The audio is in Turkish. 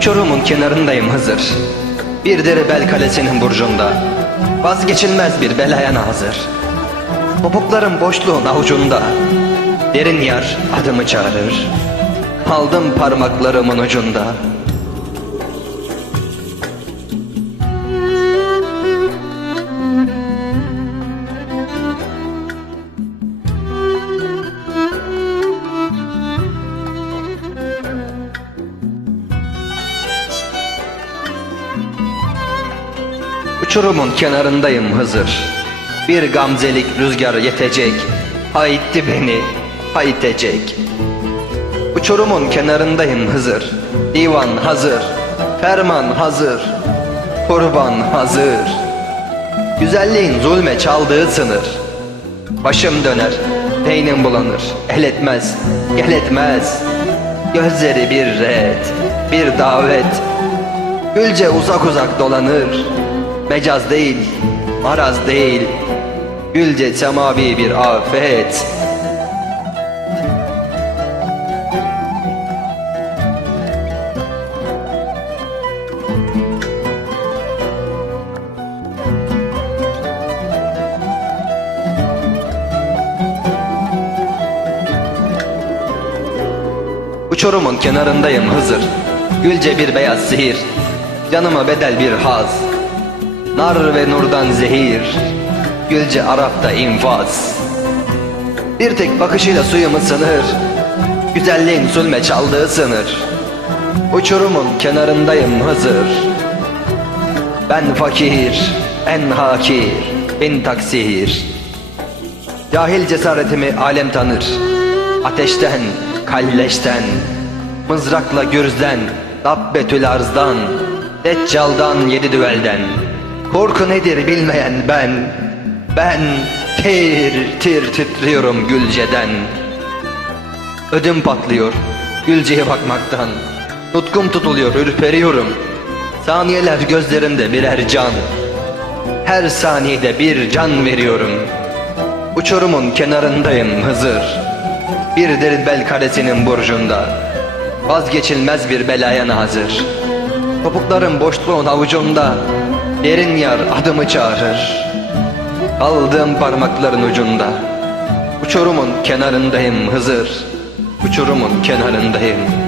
Uçurumun kenarındayım Hızır. Bir deri bel kalesinin burcunda. Vazgeçilmez bir belaya hazır. Topuklarım boşluğun avucunda. Derin yar adımı çağırır. Aldım parmaklarımın ucunda. Uçurumun kenarındayım Hızır. Bir gamzelik rüzgar yetecek. Hayitti beni, hayitecek. Uçurumun kenarındayım Hızır. Divan hazır, ferman hazır, kurban hazır. Güzelliğin zulme çaldığı sınır. Başım döner, beynim bulanır, el etmez, gel etmez. Gözleri bir red, bir davet. Gülce uzak uzak dolanır. Mecaz değil, maraz değil. Gülce semavi bir afet. Uçurumun kenarındayım Hızır. Gülce bir beyaz sihir. Canıma bedel bir haz. Nar ve nurdan zehir. Gülce Arap'ta infaz. Bir tek bakışıyla suyumu sınır. Güzelliğin zulme çaldığı sınır. Uçurumun kenarındayım Hızır. Ben fakir, en hakir, bin taksir. Cahil cesaretimi alem tanır. Ateşten, kalleşten, mızrakla gürzden, dabbetül arzdan, deccaldan yedi düvelden. Korku nedir bilmeyen ben, ben tir tir titriyorum Gülce'den. Ödüm patlıyor Gülce'ye bakmaktan. Nutkum tutuluyor, ürperiyorum. Saniyeler gözlerimde birer can. Her saniyede bir can veriyorum. Uçurumun kenarındayım Hızır. Bir derin bel karesinin burcunda. Vazgeçilmez bir belaya hazır. Topuklarım boşluğun avucunda. Derin yar adımı çağırır. Aldığım parmakların ucunda. Uçurumun kenarındayım Hızır. Uçurumun kenarındayım.